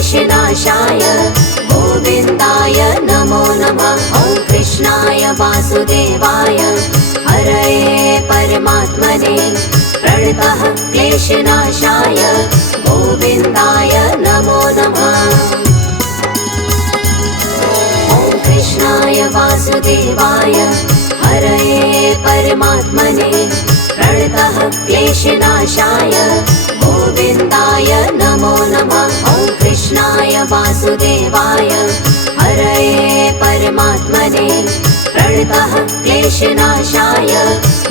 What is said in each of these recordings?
क्लेशनाशाय गोविन्दाय नमो नमः। ॐ कृष्णाय वासुदेवाय हरये परमात्मने प्रणतः क्लेशनाशाय गोविन्दाय नमो नमः। ॐ कृष्णाय वासुदेवाय हरये परमात्मने प्रणतः क्लेशनाशाय गोविन्दाय नमो नमः। ॐ कृष्णाय वासुदेवाय हरये परमात्मने प्रणतः क्लेशनाशाय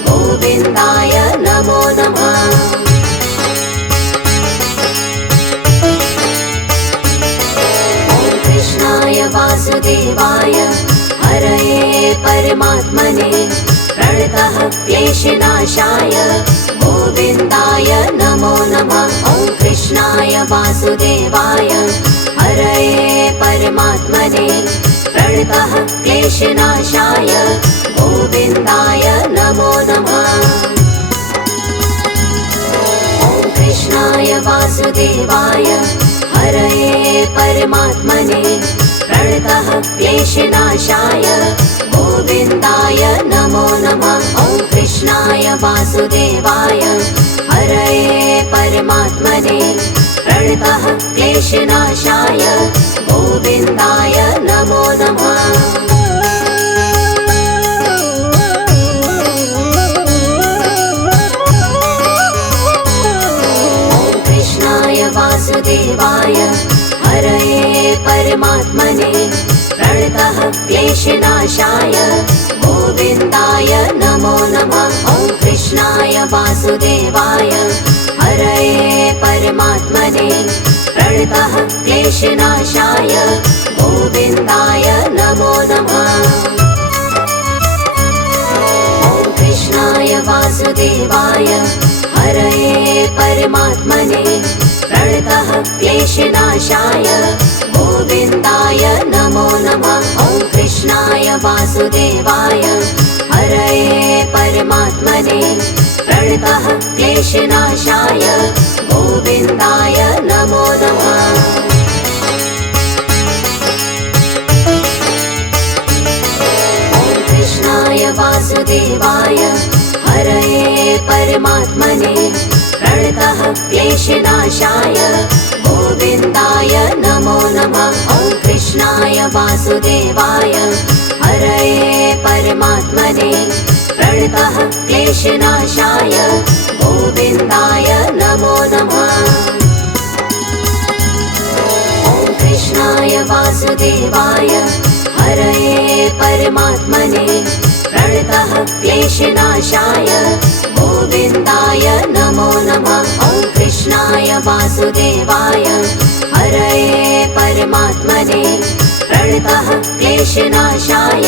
गोविन्दाय नमो नमः। ॐ कृष्णाय वासुदेवाय हरये परमात्मने प्रणतः क्लेशनाशाय गोविन्दाय नमो नमः। ॐ कृष्णाय वासुदेवाय हरये परमात्मने प्रणतः क्लेशनाशाय गोविन्दाय नमो नमः। ॐ कृष्णाय वासुदेवाय हरये परमात्मने प्रणतः क्लेशनाशाय गोविन्दाय नमो नमः। ॐ कृष्णाय वासुदेवाय हरये परमात्मने प्रणतः क्लेशनाशाय गोविन्दाय नमो नमः। ॐ कृष्णाय वासुदेवाय हरये परमात्मने प्रणतः क्लेशनाशाय गोविन्दाय नमो नमः। ॐ कृष्णाय वासुदेवाय हरये परमात्मने प्रणतः क्लेशनाशाय गोविन्दाय नमो नमः। ॐ कृष्णाय वासुदेवाय हरये परमात्मने प्रणतः क्लेशनाशाय गोविन्दाय नमो नमः। ॐ कृष्णाय वासुदेवाय हरये परमात्मने प्रणतः क्लेशनाशाय गोविन्दाय नमो नमः। ॐ कृष्णाय वासुदेवाय हरये परमात्मने प्रणतः क्लेशनाशाय गोविन्दाय नमो नमः। ॐ कृष्णाय वासुदेवाय हरये परमात्मने प्रणतः क्लेशनाशाय गोविन्दाय नमो नमः। ॐ कृष्णाय वासुदेवाय हरये परमात्मने प्रणतः क्लेशनाशाय गोविन्दाय नमो नमः। ॐ कृष्णाय वासुदेवाय हरये परमात्मने प्रणतः क्लेशनाशाय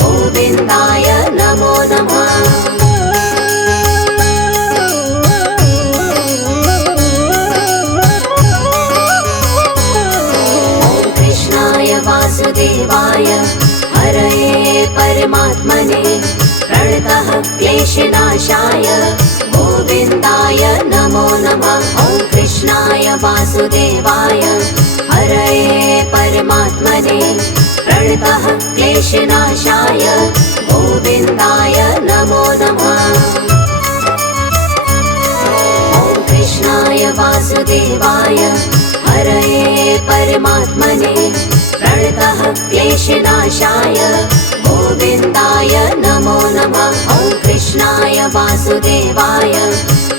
गोविन्दाय नमो नमः। ॐ कृष्णाय वासुदेवाय हरये परमात्मने प्रणतः क्लेशनाशाय गोविन्दाय नमो नमः। ॐ कृष्णाय वासुदेवाय हरये परमात्मने प्रणतः क्लेशनाशाय गोविन्दाय नमो नमः। ॐ कृष्णाय वासुदेवाय हरये परमात्मने प्रणतः क्लेशनाशाय गोविन्दाय नमो नमः। ॐ कृष्णाय वासुदेवाय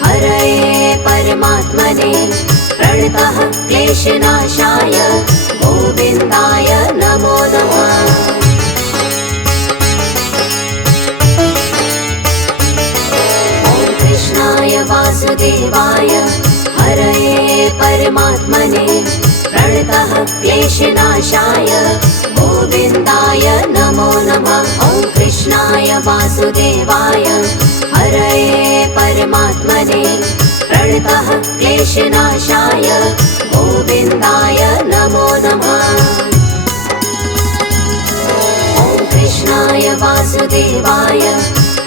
हरये परमात्मने प्रणतः क्लेशनाशाय गोविन्दाय नमो नमः। ॐ कृष्णाय वासुदेवाय हरये परमात्मने प्रणतः क्लेशनाशाय गोविन्दाय नमो नमः। ॐ कृष्णाय वासुदेवाय हरये परमात्मने प्रणतः क्लेशनाशाय गोविन्दाय नमो नमः। ॐ कृष्णाय वासुदेवाय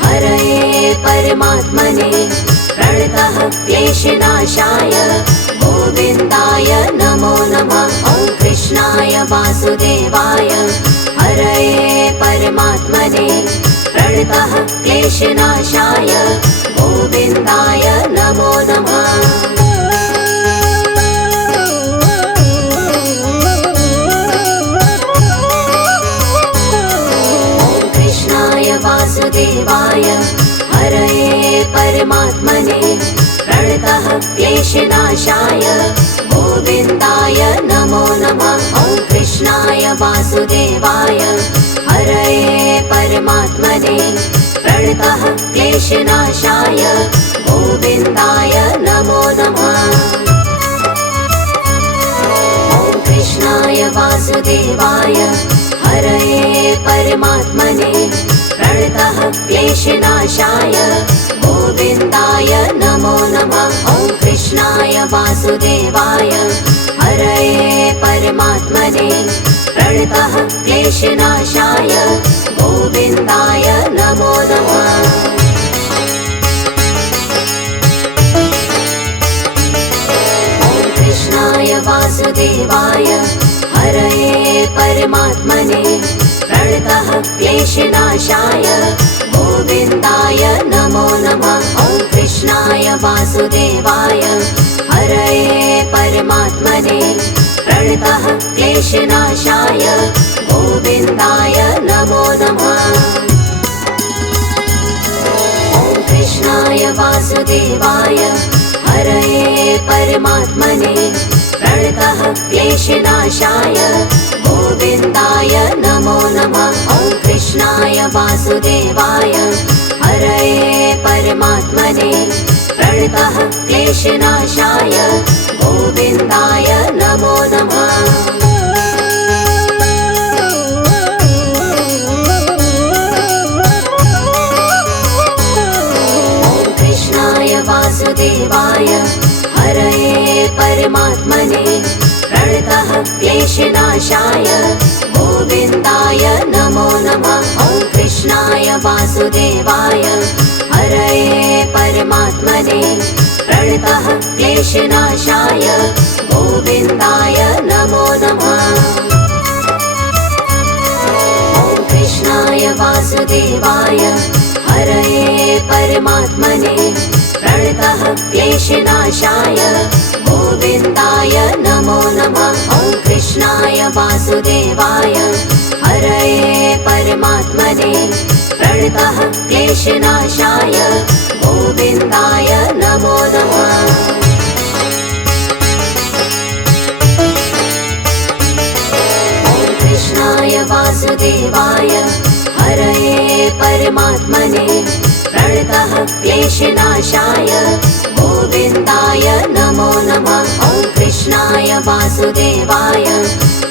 हरये परमात्मने प्रणतः क्लेशनाशाय गोविन्दाय नमो नमः। वासुदेवाय हरये परमात्मने प्रणतः क्लेशनाशाय गोविन्दाय नमो नमः। वासुदेवाय हरये परमात्मने प्रणतः क्लेशनाशाय गोविन्दाय नमो नमः। ॐ कृष्णाय वासुदेवाय हरये परमात्मने प्रणतः क्लेशनाशाय गोविन्दाय नमो नमः। ॐ कृष्णाय वासुदेवाय हरये परमात्मने प्रणतः क्लेशनाशाय गोविन्दाय नमो नमः। ॐ कृष्णाय वासुदेवाय हरये परमात्मने प्रणतः क्लेशनाशाय गोविन्दाय नमो नमः। ॐ कृष्णाय वासुदेवाय हरये परमात्मने प्रणतः क्लेशनाशाय गोविन्दाय नमो नमः। ॐ कृष्णाय वासुदेवाय हरये परमात्मने प्रणतः क्लेशनाशाय गोविन्दाय नमो नमः। ॐ कृष्णाय वासुदेवाय हरये परमात्मने प्रणतः क्लेशनाशाय गोविन्दाय नमो नमः। ॐ कृष्णाय वासुदेवाय हरये परमात्मने प्रणतः क्लेशनाशाय गोविन्दाय नमो नमः। ॐ कृष्णाय वासुदेवाय हरये परमात्मने प्रणतः क्लेशनाशाय गोविन्दाय नमो नमः। ॐ कृष्णाय वासुदेवाय हरये परमात्मने प्रणतः क्लेशनाशाय गोविन्दाय नमो नमः। ॐ कृष्णाय वासुदेवाय हरये परमात्मने प्रणतः क्लेशनाशाय गोविन्दाय नमो नमः। ॐ कृष्णाय वासुदेवाय हरये परमात्मने प्रणतः क्लेशनाशाय गोविन्दाय नमो नमः। ॐ कृष्णाय वासुदेवाय हरये परमात्मने प्रणतः क्लेशनाशाय गोविन्दाय नमो नमः। ॐ कृष्णाय वासुदेवाय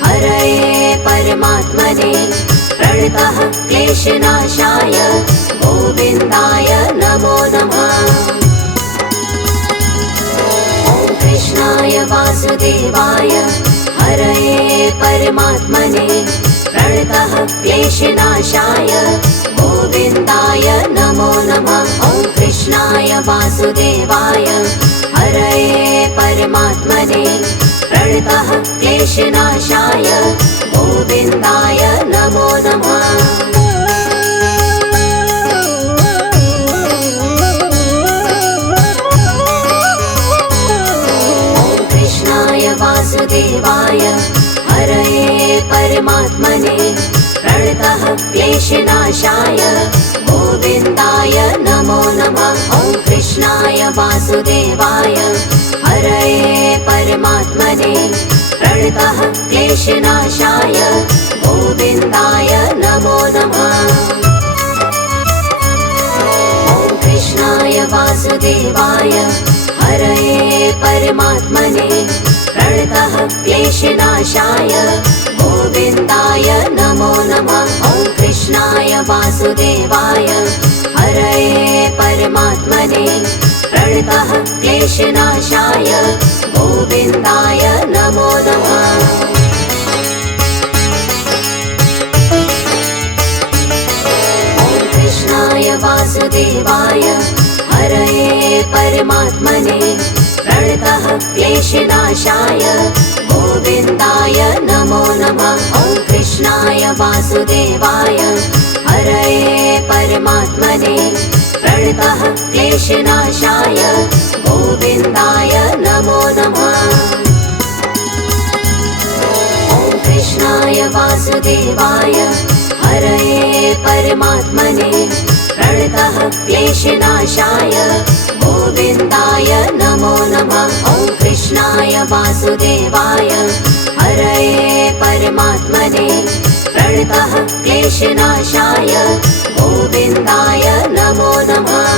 हरये परमात्मने प्रणतः क्लेशनाशाय गोविन्दाय नमो नमः। ॐ कृष्णाय वासुदेवाय हरये परमात्मने प्रणतः क्लेशनाशाय गोविन्दाय नमो नमः। ॐ कृष्णाय वासुदेवाय हरये परमात्मने प्रणतः क्लेशनाशाय गोविन्दाय नमो नमः। ॐ कृष्णाय वासुदेवाय हरये परमात्मने प्रणतः क्लेशनाशाय गोविन्दाय नमो नमः। ॐ कृष्णाय वासुदेवाय हरये परमात्मने प्रणतः क्लेशनाशाय गोविन्दाय नमो नमः। ॐ कृष्णाय वासुदेवाय हरये परमात्मने प्रणतः क्लेशनाशाय गोविन्दाय नमो नमः। ॐ कृष्णाय वासुदेवाय हरये परमात्मने प्रणतः क्लेशनाशाय गोविन्दाय नमो नमः। ॐ कृष्णाय वासुदेवाय हरये परमात्मने प्रणतः क्लेशनाशाय गोविन्दाय नमो नमः। ॐ वासुदेवाय हरये परमात्मने प्रणतः क्लेशनाशाय गोविन्दाय नमो नमः। ॐ कृष्णाय वासुदेवाय हरये परमात्मने प्रणतः क्लेशनाशाय गोविन्दाय नमो नमः। ॐ कृष्णाय वासुदेवाय हरये परमात्मने प्रणतः क्लेशनाशाय गोविन्दाय नमो नमः।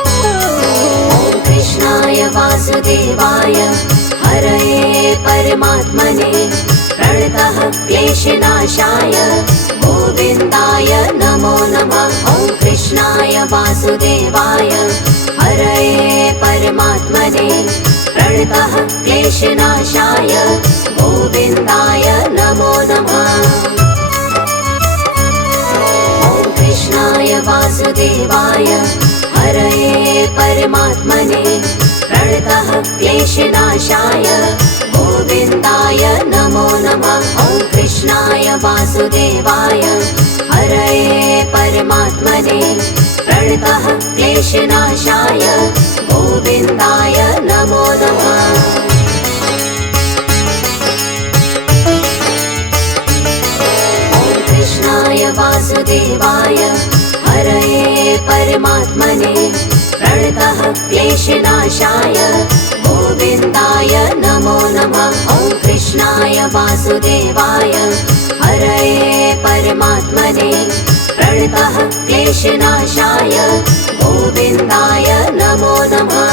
ॐ कृष्णाय वासुदेवाय हरये परमात्मने प्रणतः क्लेशनाशाय गोविन्दाय नमो नमः। ॐ कृष्णाय वासुदेवाय हरये परमात्मने प्रणतः क्लेशनाशाय गोविन्दाय नमो नमः। ॐ कृष्णाय वासुदेवाय हरये परमात्मने प्रणतः क्लेशनाशाय गोविन्दाय नमो नमः। ॐ कृष्णाय वासुदेवाय हरये परमात्मने प्रणतः क्लेशनाशाय गोविन्दाय नमो नमः। ॐ कृष्णाय वासुदेवाय हरये परमात्मने प्रणतः क्लेशनाशाय गोविन्दाय नमो नमः। ॐ कृष्णाय वासुदेवाय हरये परमात्मने प्रणतः क्लेशनाशाय गोविन्दाय नमो नमः।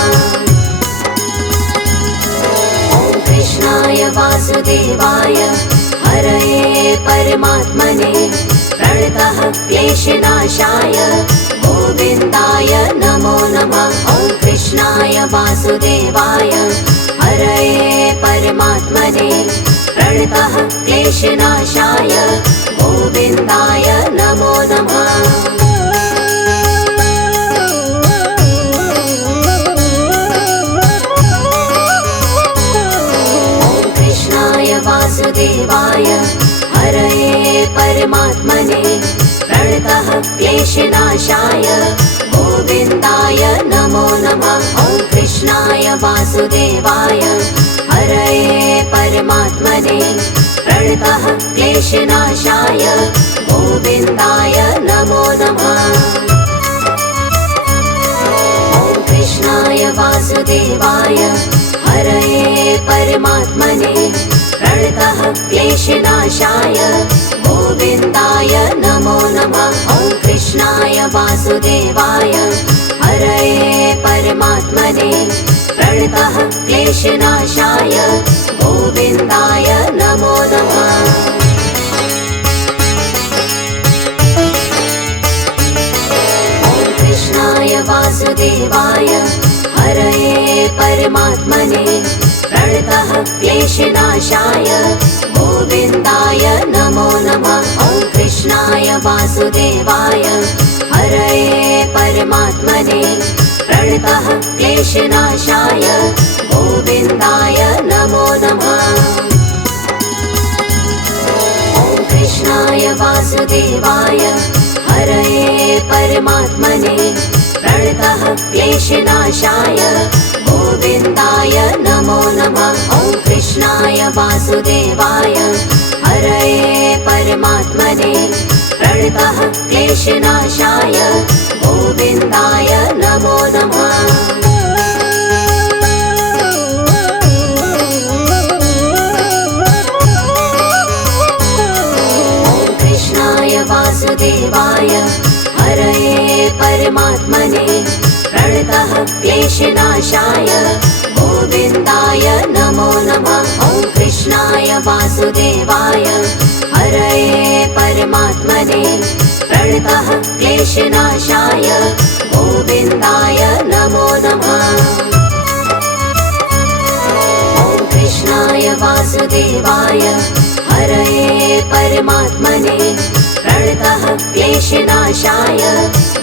ॐ कृष्णाय वासुदेवाय हरये परमात्मने प्रणतः क्लेशनाशाय गोविन्दाय नमो नमः। ॐ कृष्णाय वासुदेवाय हरये परमात्मने प्रणतः क्लेशनाशाय गोविन्दाय नमो नमः। ॐ कृष्णाय वासुदेवाय हरये परमात्मने प्रणतः क्लेशनाशाय गोविन्दाय नमो नमः। ॐ कृष्णाय वासुदेवाय हरये परमात्मने प्रणतः क्लेशनाशाय गोविन्दाय नमो नमः। ॐ कृष्णाय वासुदेवाय हरये परमात्मने प्रणतः क्लेशनाशाय गोविन्दाय नमो नमः। ॐ कृष्णाय वासुदेवाय हरये परमात्मने प्रणतः क्लेशनाशाय गोविन्दाय नमो नमः। ॐ कृष्णाय वासुदेवाय हरये परमात्मने प्रणतः क्लेशनाशाय गोविन्दाय नमो नमः। ॐ कृष्णाय वासुदेवाय हरये परमात्मने प्रणतः क्लेशनाशाय गोविन्दाय नमो नमः। ॐ कृष्णाय वासुदेवाय हरये परमात्मने प्रणतः क्लेशनाशाय गोविन्दाय नमो नमः। ॐ कृष्णाय वासुदेवाय हरये परमात्मने प्रणतः क्लेशनाशाय गोविन्दाय नमो नमः। ॐ कृष्णाय वासुदेवाय हरये परमात्मने प्रणतः क्लेशनाशाय गोविन्दाय नमो नमः। ॐ कृष्णाय वासुदेवाय हरये परमात्मने प्रणतः क्लेशनाशाय गोविन्दाय नमो नमः। ॐ कृष्णाय वासुदेवाय हरये परमात्मने प्रणतः क्लेशनाशाय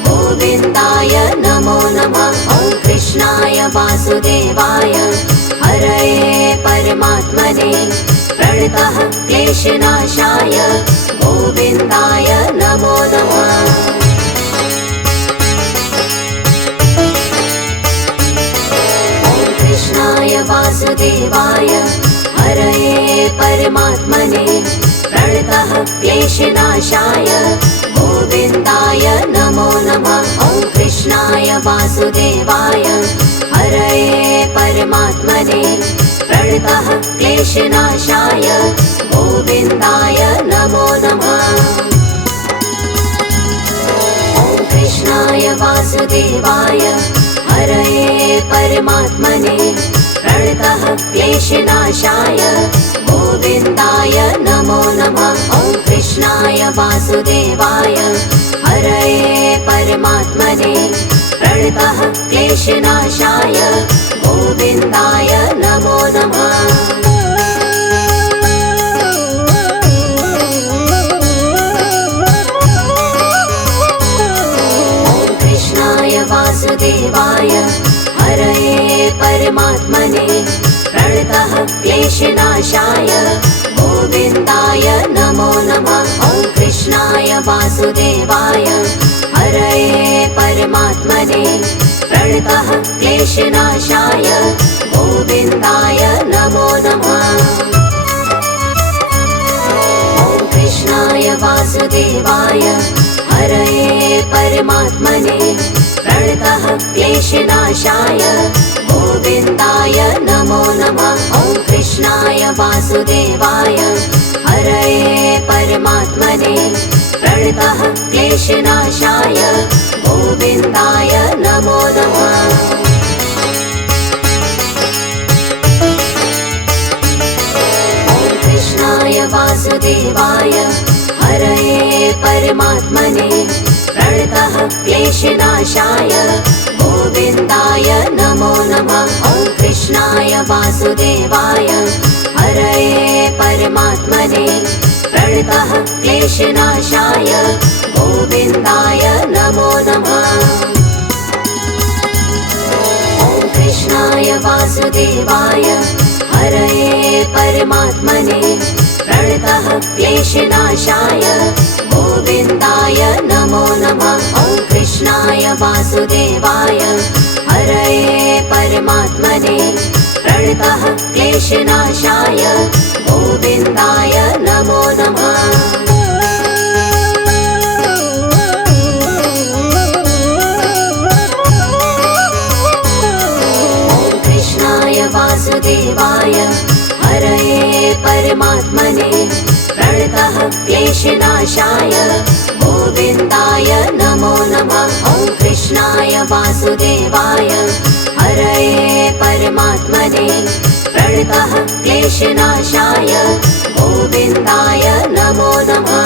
गोविन्दाय नमो नमः। ॐ कृष्णाय वासुदेवाय वासुदेवाय हरये परमात्मने प्रणतः क्लेशनाशाय गोविन्दाय नमो नमः। कृष्णाय वासुदेवाय हरये परमात्मने प्रणतः क्लेशनाशाय गोविन्दाय नमो नमः। ॐ कृष्णाय वासुदेवाय हरये परमात्मने प्रणतः क्लेशनाशाय गोविन्दाय नमो नमः। ॐ कृष्णाय वासुदेवाय हरये परमात्मने प्रणतः क्लेशनाशाय गोविन्दाय नमो नमः। ॐ कृष्णाय वासुदेवाय हरये परमात्मने प्रणतः क्लेशनाशाय गोविन्दाय नमो नमः। वासुदेवाय हरये परमात्मने प्रणतः क्लेशनाशाय गोविन्दाय नमो नमः। ॐ कृष्णाय वासुदेवाय हरये परमात्मने प्रणतः क्लेशनाशाय गोविन्दाय नमो नमः। ॐ कृष्णाय वासुदेवाय हरये परमात्मने प्रणतः क्लेशनाशाय गोविन्दाय नमो नमः। ॐ कृष्णाय वासुदेवाय हरये परमात्मने प्रणतः क्लेशनाशाय गोविन्दाय नमो नमः। ॐ कृष्णाय वासुदेवाय हरये परमात्मने प्रणतः क्लेशनाशाय गोविन्दाय नमो नमः। ॐ कृष्णाय वासुदेवाय हरये परमात्मने प्रणतः क्लेशनाशाय गोविन्दाय नमो नमः। ॐ कृष्णाय वासुदेवाय हरये परमात्मने प्रणतः क्लेशनाशाय गोविन्दाय नमो नमः। ॐ कृष्णाय वासुदेवाय हरये परमात्मने प्रणतः क्लेशनाशाय गोविन्दाय नमो नमः। ॐ कृष्णाय वासुदेवाय हरये परमात्मने प्रणतः क्लेशनाशाय गोविन्दाय नमो नमः। ॐ कृष्णाय वासुदेवाय हरये परमात्मने प्रणतः क्लेशनाशाय गोविन्दाय नमो नमः।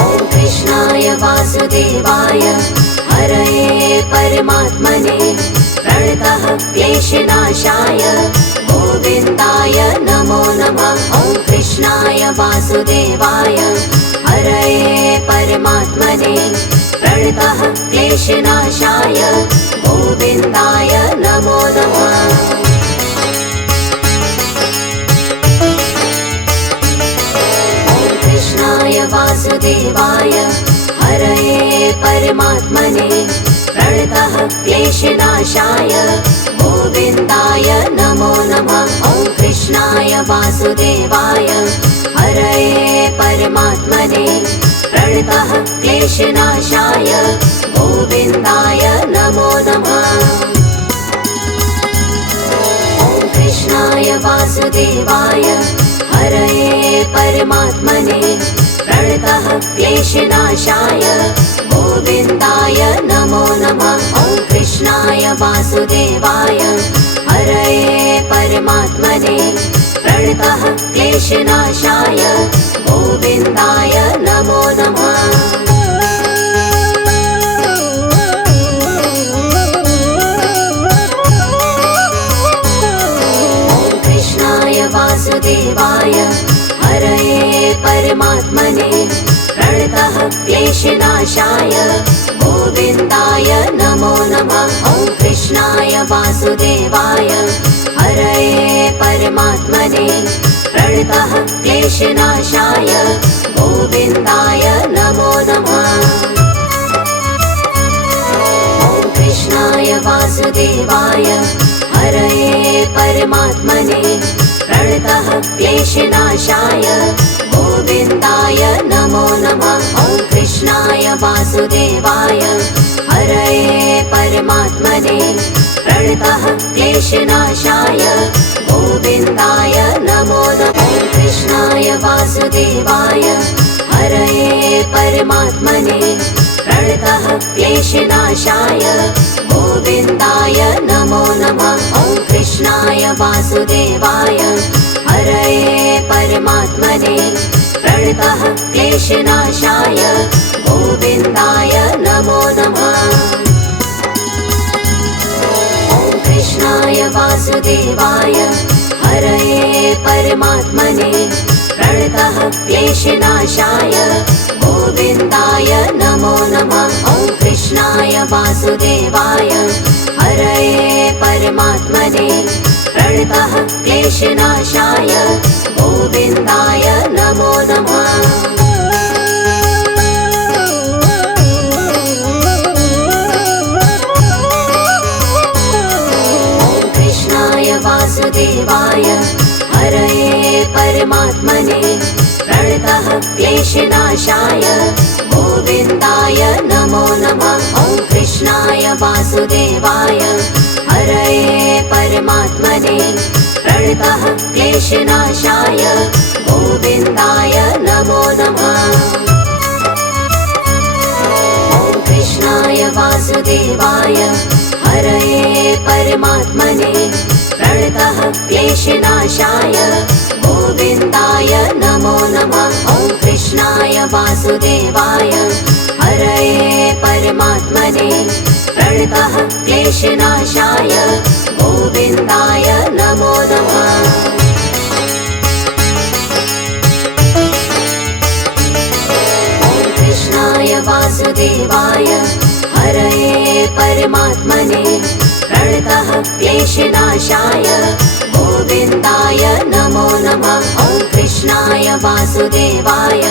ॐ कृष्णाय वासुदेवाय हरये परमात्मने प्रणतः क्लेशनाशाय गोविन्दाय नमो नमः। ॐ कृष्णाय वासुदेवाय हरये परमात्मने प्रणतः क्लेशनाशाय गोविन्दाय नमो नमः। ॐ कृष्णाय वासुदेवाय हरये परमात्मने प्रणतः क्लेशनाशाय गोविन्दाय नमो नमः। ॐ कृष्णाय वासुदेवाय हरये परमात्मने प्रणतः क्लेशनाशाय गोविन्दाय नमो नमः। ॐ कृष्णाय वासुदेवाय हरये परमात्मने प्रणतः क्लेशनाशाय गोविन्दाय नमो नमः। ॐ कृष्णाय वासुदेवाय हरये परमात्मने प्रणतः क्लेशनाशाय गोविन्दाय नमो नमः। ॐ कृष्णाय वासुदेवाय हरये परमात्मने प्रणतः क्लेशनाशाय गोविन्दाय नमो नमः। कृष्णाय वासुदेवाय हरये परमात्मने प्रणतः क्लेशनाशाय गोविन्दाय नमो नमः। ॐ कृष्णाय वासुदेवाय हरये परमात्मने प्रणतः क्लेशनाशाय गोविन्दाय नमो नमः। ॐ कृष्णाय वासुदेवाय हरये परमात्मने प्रणतः क्लेशनाशाय गोविन्दाय नमो नमः। ॐ कृष्णाय वासुदेवाय हरये परमात्मने प्रणतः क्लेशनाशाय गोविन्दाय नमो नमः। ॐ कृष्णाय वासुदेवाय हरये परमात्मने प्रणतः क्लेशनाशाय गोविन्दाय नमो नमः। ॐ कृष्णाय वासुदेवाय हरये परमात्मने प्रणतः क्लेशनाशाय गोविन्दाय नमो नमः। ॐ कृष्णाय वासुदेवाय हरये परमात्मने प्रणतः क्लेशनाशाय गोविन्दाय नमो नमः। ॐ कृष्णाय वासुदेवाय हरये परमात्मने प्रणतः क्लेशनाशाय गोविन्दाय नमो नमः। ॐ कृष्णाय वासुदेवाय हरये परमात्मने प्रणतः क्लेशनाशाय गोविन्दाय नमो नमः। ॐ कृष्णाय वासुदेवाय हरये परमात्मने प्रणतः क्लेशनाशाय गोविन्दाय नमो नमः। ॐ कृष्णाय वासुदेवाय हरये परमात्मने प्रणतः क्लेशनाशाय गोविन्दाय नमो नमः। ॐ कृष्णाय वासुदेवाय हरये परमात्मने प्रणतः क्लेशनाशाय गोविन्दाय नमो नमः। ॐ कृष्णाय वासुदेवाय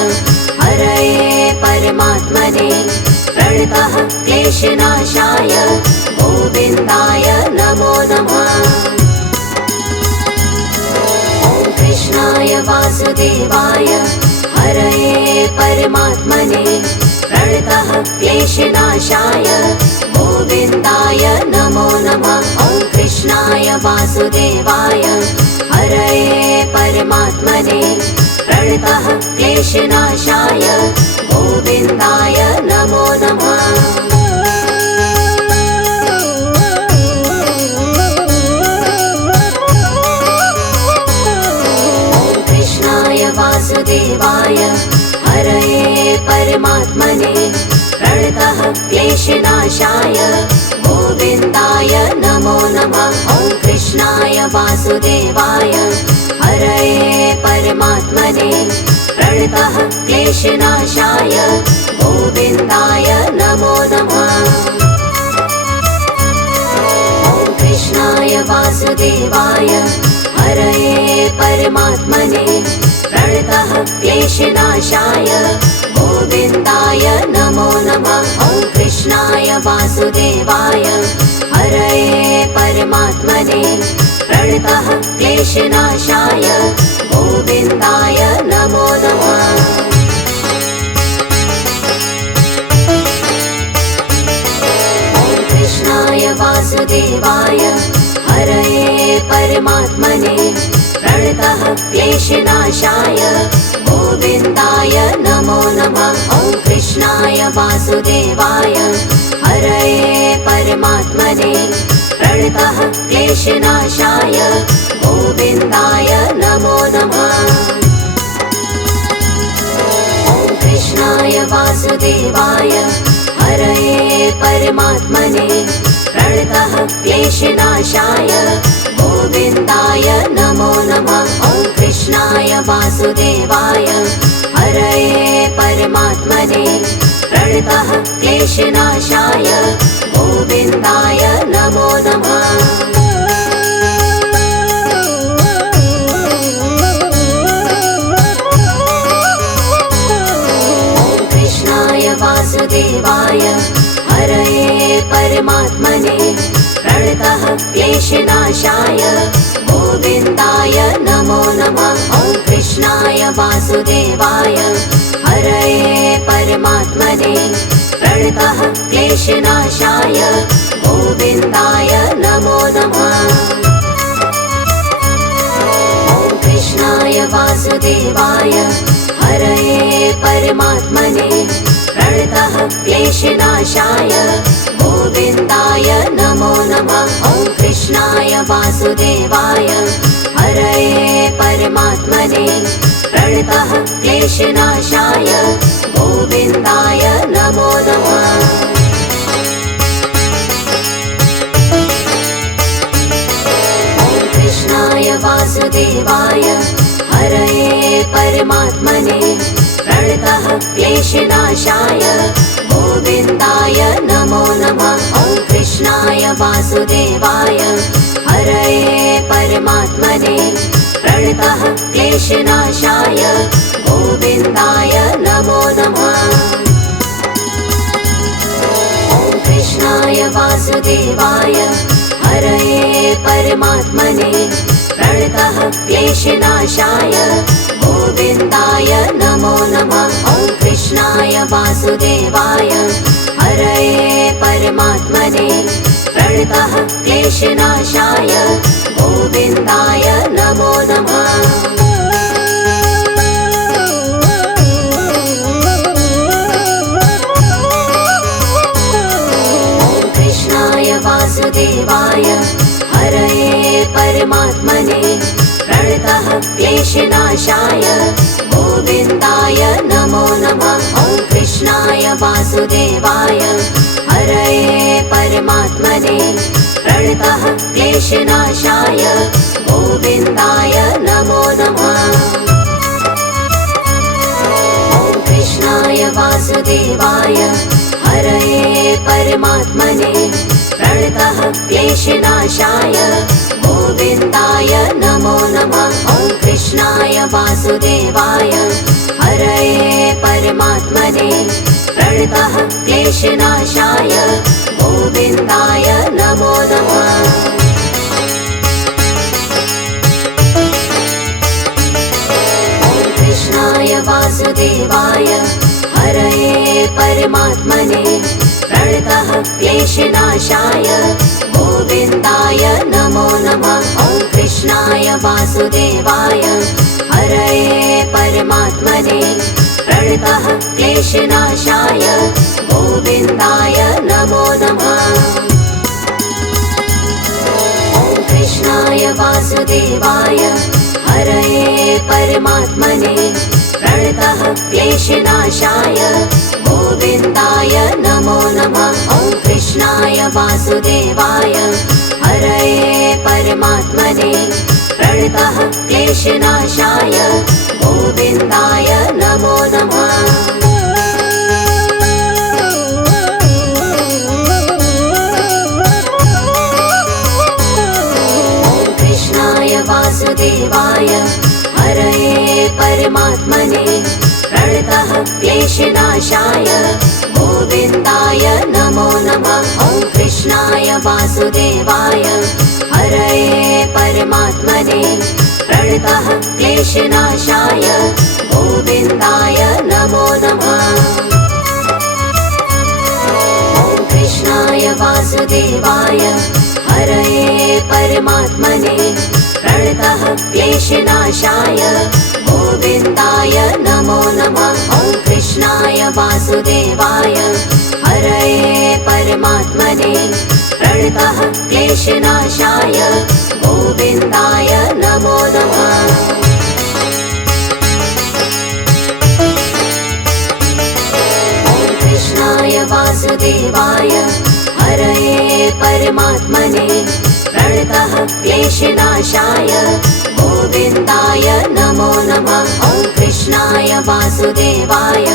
हरये परमात्मने प्रणतः क्लेशनाशाय गोविन्दाय नमो नमः। ॐ कृष्णाय वासुदेवाय हरये परमात्मने प्रणतः क्लेशनाशाय गोविन्दाय नमो नमः। ॐ कृष्णाय वासुदेवाय हरये परमात्मने प्रणतः क्लेशनाशाय गोविन्दाय नमो नमः। ॐ कृष्णाय वासुदेवाय हरये परमात्मने प्रणतः क्लेशनाशाय गोविन्दाय नमो नमः। ॐ कृष्णाय वासुदेवाय हरये परमात्मने प्रणतः क्लेशनाशाय गोविन्दाय नमो नमः। ॐ कृष्णाय वासुदेवाय हरये परमात्मने प्रणतः क्लेशनाशाय गोविन्दाय नमो नमः। ॐ कृष्णाय वासुदेवाय हरये परमात्मने प्रणतः क्लेशनाशाय गोविन्दाय नमो नमः। ॐ कृष्णाय वासुदेवाय हरये परमात्मने प्रणतः क्लेशनाशाय गोविन्दाय नमो नमः। ॐ कृष्णाय वासुदेवाय हरये परमात्मने प्रणतः क्लेशनाशाय गोविन्दाय नमो नमः। ॐ कृष्णाय वासुदेवाय हरये परमात्मने प्रणतः क्लेशनाशाय गोविन्दाय नमो नमः। ॐ कृष्णाय वासुदेवाय हरये परमात्मने प्रणतः क्लेशनाशाय गोविन्दाय नमो नमः। परमात्मने प्रणतः क्लेशनाशाय गोविन्दाय नमो नमः। ॐ कृष्णाय वासुदेवाय हरये परमात्मने प्रणतः क्लेशनाशाय गोविन्दाय नमो नमः। ॐ कृष्णाय वासुदेवाय हरये परमात्मने प्रणतः क्लेशनाशाय गोविन्दाय नमो नमः। ॐ कृष्णाय वासुदेवाय हरये परमात्मने प्रणतः क्लेशनाशाय गोविन्दाय नमो नमः। ॐ कृष्णाय वासुदेवाय हरये परमात्मने प्रणतः क्लेशनाशाय गोविन्दाय नमो नमः। ॐ कृष्णाय वासुदेवाय हरये परमात्मने प्रणतः क्लेशनाशाय गोविन्दाय नमो नमः। ॐ कृष्णाय वासुदेवाय हरये परमात्मने प्रणतः क्लेशनाशाय गोविन्दाय नमो नमः। ॐ कृष्णाय वासुदेवाय हरये परमात्मने प्रणतः क्लेशनाशाय गोविन्दाय नमो नमः। ॐ कृष्णाय वासुदेवाय हरये परमात्मने प्रणतः क्लेशनाशाय गोविन्दाय नमो नमः। ॐ कृष्णाय वासुदेवाय हरये परमात्मने प्रणतः क्लेशनाशाय गोविन्दाय नमो नमः। ॐ कृष्णाय वासुदेवाय हरये परमात्मने प्रणतः क्लेशनाशाय गोविन्दाय नमो नमः। ॐ कृष्णाय वासुदेवाय हरये परमात्मने प्रणतः क्लेशनाशाय गोविन्दाय नमो नमः। ॐ कृष्णाय वासुदेवाय हरये परमात्मने प्रणतः क्लेशनाशाय गोविन्दाय नमो नमः। ॐ कृष्णाय वासुदेवाय हरये परमात्मने प्रणतः क्लेशनाशाय गोविन्दाय नमो नमः। ॐ कृष्णाय वासुदेवाय हरये परमात्मने प्रणतः क्लेशनाशाय गोविन्दाय नमो नमः। ॐ कृष्णाय वासुदेवाय हरये परमात्मने प्रणतः क्लेशनाशाय गोविन्दाय नमो नमः। ॐ कृष्णाय वासुदेवाय हरये परमात्मने प्रणतः क्लेशनाशाय गोविन्दाय नमो नमः। ॐ कृष्णाय वासुदेवाय हरये परमात्मने प्रणतः क्लेशनाशाय गोविन्दाय नमो नमः। ॐ कृष्णाय वासुदेवाय हरये परमात्मने प्रणतः क्लेशनाशाय गोविन्दाय नमो नमः। ॐ कृष्णाय वासुदेवाय हरये परमात्मने प्रणतः क्लेशनाशाय गोविन्दाय नमो नमः। ॐ कृष्णाय वासुदेवाय हरये परमात्मने प्रणतः क्लेशनाशाय गोविन्दाय नमो नमः। ॐ कृष्णाय वासुदेवाय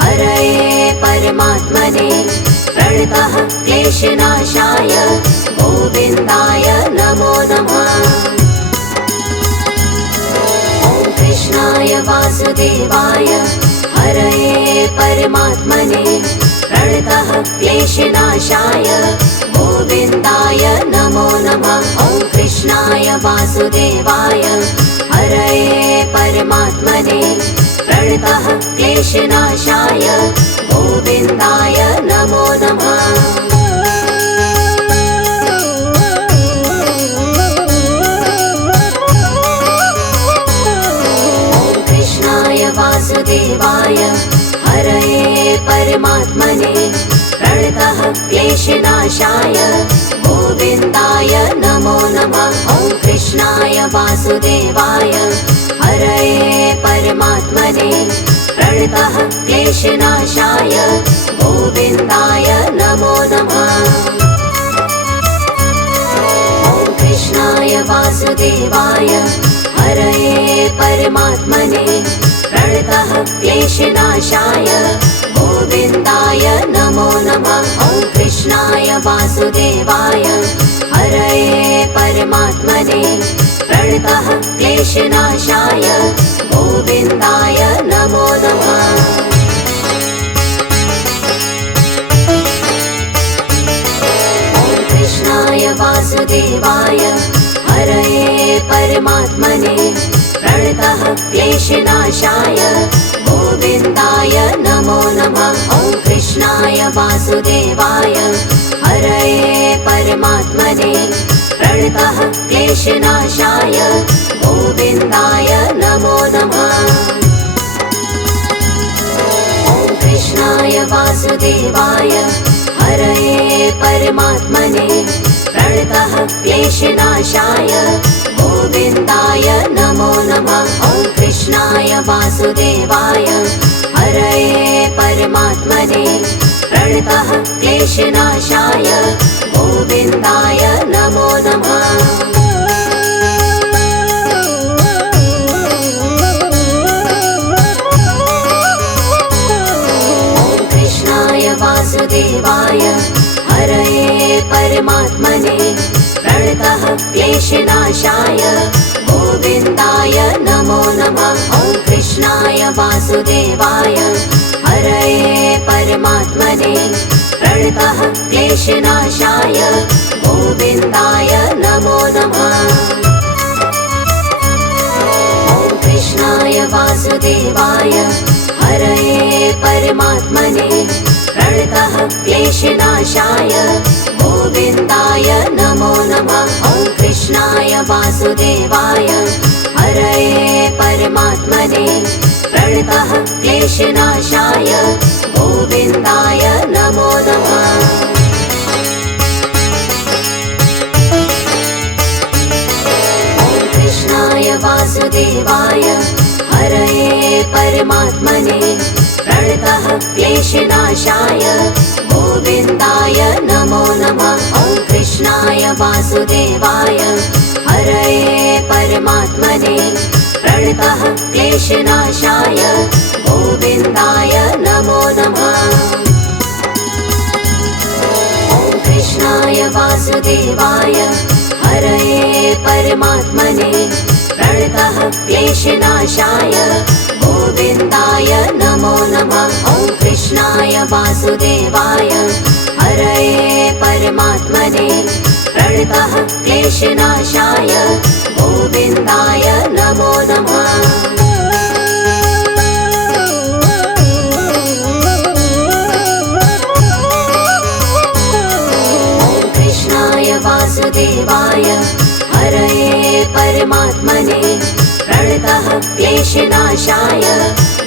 हरये परमात्मने प्रणतः क्लेशनाशाय गोविन्दाय नमो नमः। ॐ कृष्णाय वासुदेवाय हरये परमात्मने प्रणतः क्लेशनाशाय वासुदेवाय हरये परमात्मने प्रणतः क्लेशनाशाय गोविन्दाय नमो नमः। वासुदेवाय हरये परमात्मने प्रणतः क्लेशनाशाय गोविन्दाय नमो नमः। ॐ कृष्णाय वासुदेवाय हरये परमात्मने प्रणतः क्लेशनाशाय गोविन्दाय नमो नमः। ॐ कृष्णाय वासुदेवाय हरये परमात्मने प्रणतः क्लेशनाशाय गोविन्दाय नमो नमः। ॐ कृष्णाय वासुदेवाय हरये परमात्मने प्रणतः क्लेशनाशाय गोविन्दाय नमो नमः। ॐ कृष्णाय वासुदेवाय हरये परमात्मने प्रणतः क्लेशनाशाय गोविन्दाय नमो नमः। ॐ कृष्णाय वासुदेवाय हरये परमात्मने प्रणतः क्लेशनाशाय गोविन्दाय नमो नमः। ॐ कृष्णाय वासुदेवाय हरये परमात्मने प्रणतः क्लेशनाशाय गोविन्दाय नमो नमः। ॐ कृष्णाय वासुदेवाय हरये परमात्मने प्रणतः क्लेशनाशाय गोविन्दाय नमो नमः। ॐ कृष्णाय वासुदेवाय हरये परमात्मने प्रणतः क्लेशनाशाय गोविन्दाय नमो नमः। ॐ कृष्णाय वासुदेवाय हरये परमात्मने प्रणतः क्लेशनाशाय गोविन्दाय नमो नमः। ॐ कृष्णाय वासुदेवाय हरये परमात्मने प्रणतः क्लेशनाशाय गोविन्दाय नमो नमः। ॐ कृष्णाय वासुदेवाय हरये परमात्मने प्रणतः क्लेशनाशाय गोविन्दाय नमो नमः। ॐ कृष्णाय वासुदेवाय हरये परमात्मने प्रणतः क्लेशनाशाय गोविन्दाय नमो नमः। ॐ कृष्णाय वासुदेवाय हरये परमात्मने प्रणतः क्लेशनाशाय गोविन्दाय नमो नमः। ॐ कृष्णाय वासुदेवाय हरये परमात्मने प्रणतः क्लेशनाशाय गोविन्दाय नमो नमः। ॐ कृष्णाय वासुदेवाय हरये परमात्मने प्रणतः क्लेशनाशाय गोविन्दाय नमो नमः। ॐ कृष्णाय वासुदेवाय हरये परमात्मने प्रणतः क्लेशनाशाय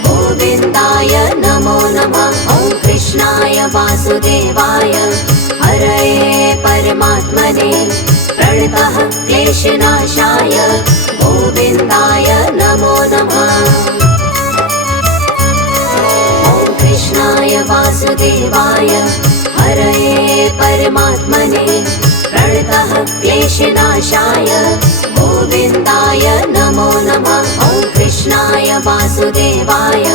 गोविन्दाय नमो नमः। ॐ कृष्णाय वासुदेवाय हरये परमात्मने प्रणतः क्लेशनाशाय गोविन्दाय नमो नमः। ॐ कृष्णाय वासुदेवाय हरये परमात्मने प्रणतः क्लेशनाशाय गोविन्दाय नमो नमः। ॐ कृष्णाय वासुदेवाय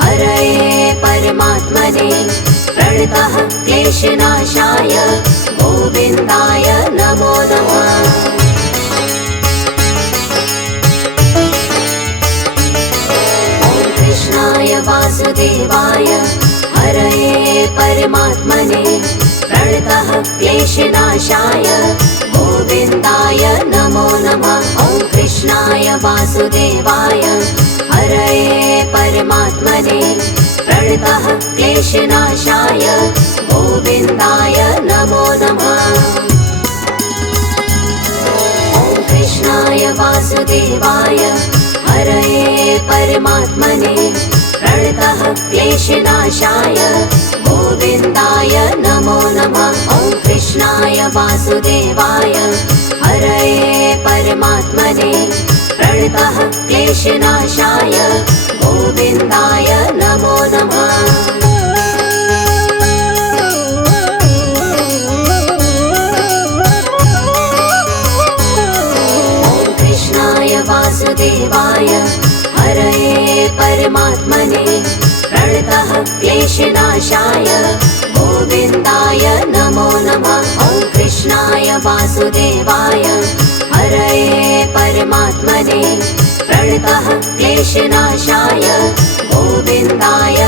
हरये परमात्मने प्रणतः क्लेशनाशाय गोविन्दाय नमो नमः। ॐ कृष्णाय वासुदेवाय हरये परमात्मने प्रणतः क्लेशनाशाय गोविन्दाय नमो नमः। ॐ कृष्णाय वासुदेवाय हरये परमात्मने प्रणतः क्लेशनाशाय गोविन्दाय नमो नमः। ॐ कृष्णाय वासुदेवाय हरये परमात्मने प्रणतः क्लेशनाशाय गोविन्दाय नमो नमः। ॐ कृष्णाय वासुदेवाय हरये परमात्मने प्रणतः क्लेशनाशाय गोविन्दाय नमो नमः। वासुदेवाय हरये परमात्मने प्रणतः क्लेशनाशाय गोविन्दाय नमो नमः। ॐ कृष्णाय वासुदेवाय हरये परमात्मने प्रणतः क्लेशनाशाय गोविन्दाय